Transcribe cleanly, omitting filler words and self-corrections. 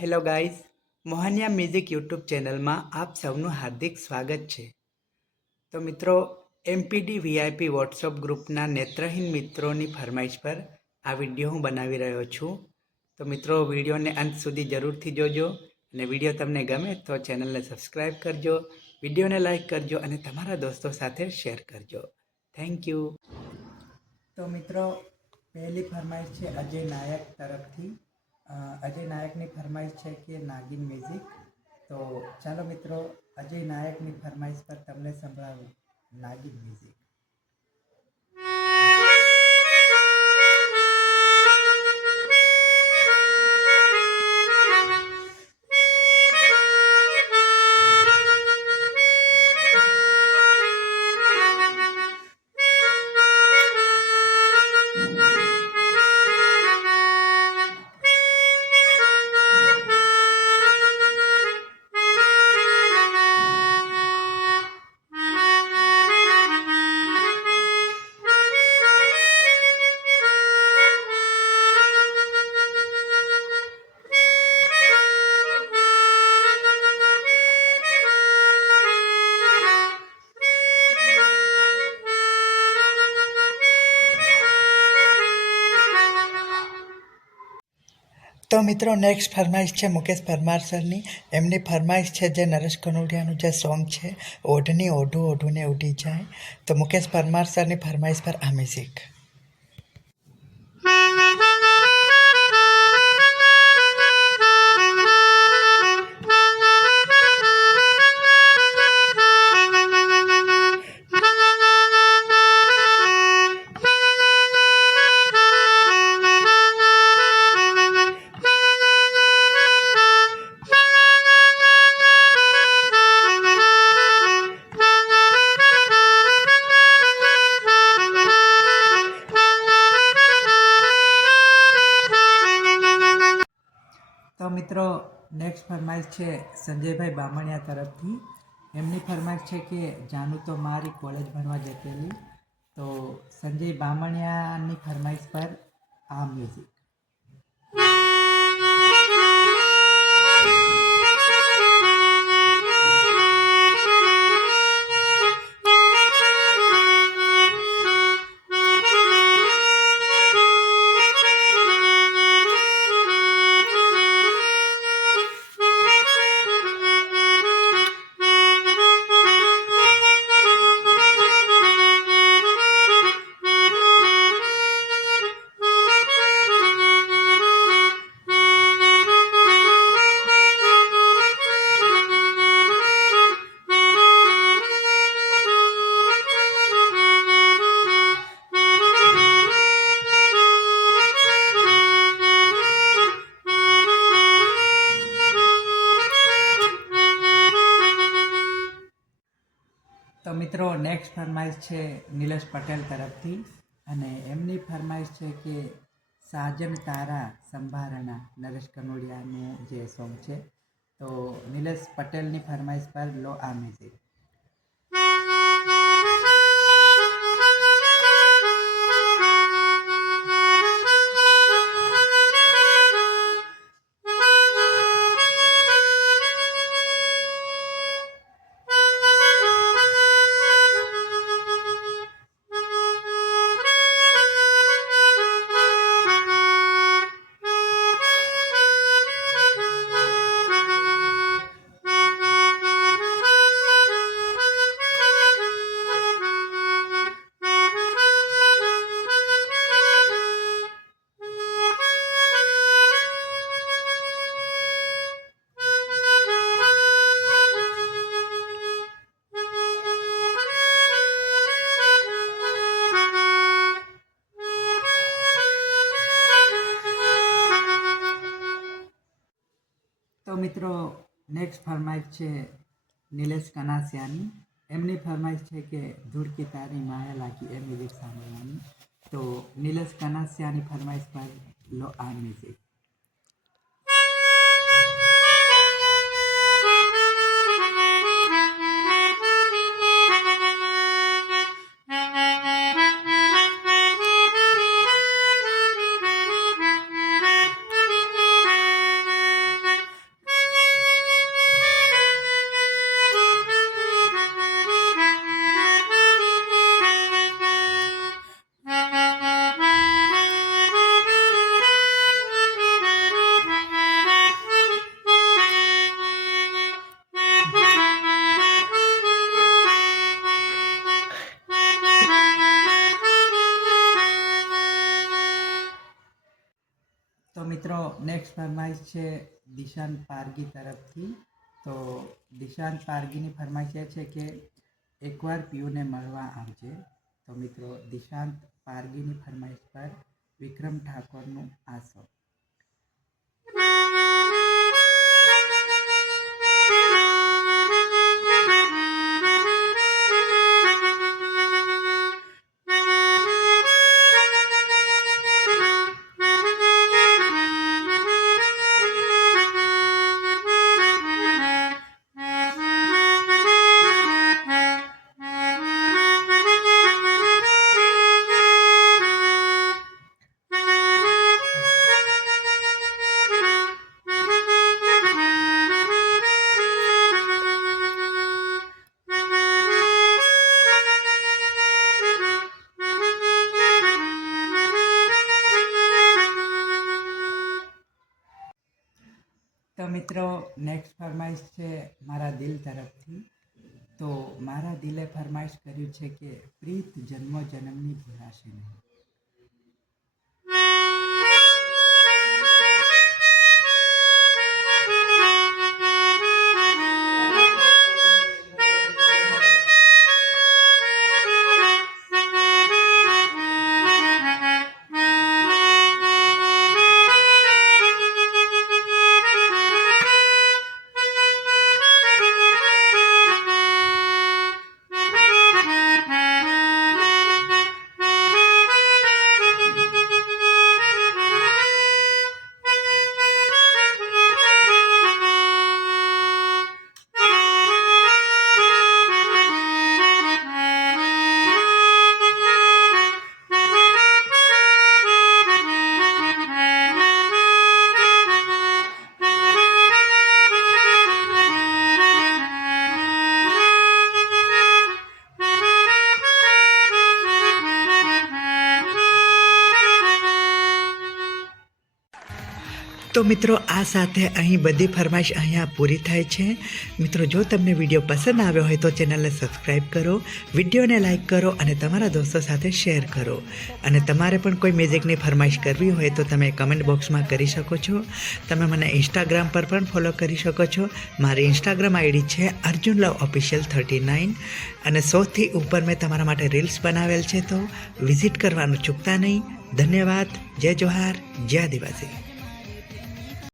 Hello guys, Mohaniya music YouTube ચેનલમાં આપ સૌનું હાર્દિક સ્વાગત છે. તો મિત્રો, એમપીડી વીઆઈપી વોટ્સઅપ ગ્રુપના નેત્રહીન મિત્રોની ફરમાઈશ પર આ વિડીયો હું બનાવી રહ્યો છું. તો મિત્રો, વિડીયોને અંત સુધી જરૂરથી જોજો અને વિડીયો તમને ગમે તો ચેનલને સબસ્ક્રાઈબ કરજો, વિડીયોને લાઈક કરજો અને તમારા દોસ્તો સાથે શેર કરજો. Thank you. તો મિત્રો, પહેલી ફરમાઈશ છે અજય નાયક તરફથી. અજય નાયકની ફરમાઈશ છે કે નાગિન મ્યુઝિક. તો ચાલો મિત્રો, અજય નાયકની ફરમાઈશ પર તમને સંભળાવું નાગિન મ્યુઝિક. તો મિત્રો, નેક્સ્ટ ફરમાઈશ છે મુકેશ પરમાર સરની. એમની ફરમાઈશ છે જે નરેશ કનોડિયાનું જે સોંગ છે ઓઢની ઓઢું ઓઢુંને ઉડી જાય. તો મુકેશ પરમાર સરની ફરમાઈશ પર આ મ્યુઝિક. તો મિત્રો, નેક્સ્ટ ફરમાઈશ છે સંજયભાઈ બામણિયા તરફથી. એમની ફરમાઈશ છે કે જાનું તો મારી કોલેજ ભણવા જતેલી. તો સંજય બામણિયાની ફરમાઈશ પર આ મ્યુઝિક. તો મિત્રો, નેક્સ્ટ ફરમાઈશ છે નિલેશ પટેલ તરફથી અને એમની ફરમાઈશ છે કે સાજન તારા સંભારણા, નરેશ કનોડિયાનું જે સોંગ છે. તો નિલેશ પટેલની ફરમાઈશ પર લો આ મ્યુઝિક. તો મિત્રો, નેક્સ્ટ ફરમાઈશ છે નિલેશ કનાસિયાની. એમની ફરમાઈશ છે કે ધૂળકી તારી માયા લાગી એ મ્યુઝિક સાંભળવાની. તો નિલેશ કનાસિયાની ફરમાઈશ પર લો આ મ્યુઝિક. ફરમાઈશ છે દિશાંત પારગી તરફથી. તો દિશાંત પારગીની ફરમાઈશ એ છે કે એકવાર પીયુને મળવા આવજે. તો મિત્રો દિશાંત પારગીની ફરમાઈશ પર વિક્રમ ઠાકોરનું આ સોંગ. તો મિત્રો નેક્સ્ટ ફરમાઈશ છે મારા દિલ તરફથી. તો મારા દિલે ફરમાઈશ કર્યું છે કે પ્રીત જન્મો જન્મની ભૂલાશે નહીં. તો મિત્રો આ સાથે અહીં બધી ફરમાઈશ અહીંયા પૂરી થાય છે. મિત્રો જો તમને વિડીયો પસંદ આવ્યો હોય તો ચેનલને સબસ્ક્રાઈબ કરો, વિડીયોને લાઇક કરો અને તમારા દોસ્તો સાથે શેર કરો. અને તમારે પણ કોઈ મ્યુઝિકની ફરમાઈશ કરવી હોય તો તમે કમેન્ટ બોક્સમાં કરી શકો છો. તમે મને ઇન્સ્ટાગ્રામ પર પણ ફોલો કરી શકો છો. મારી ઇન્સ્ટાગ્રામ આઈડી છે arjunloveofficial39 અને સૌથી ઉપર મેં તમારા માટે રીલ્સ બનાવેલ છે, તો વિઝિટ કરવાનું ચૂકતા નહીં. ધન્યવાદ. જય જોહાર, જય આદિવાસી.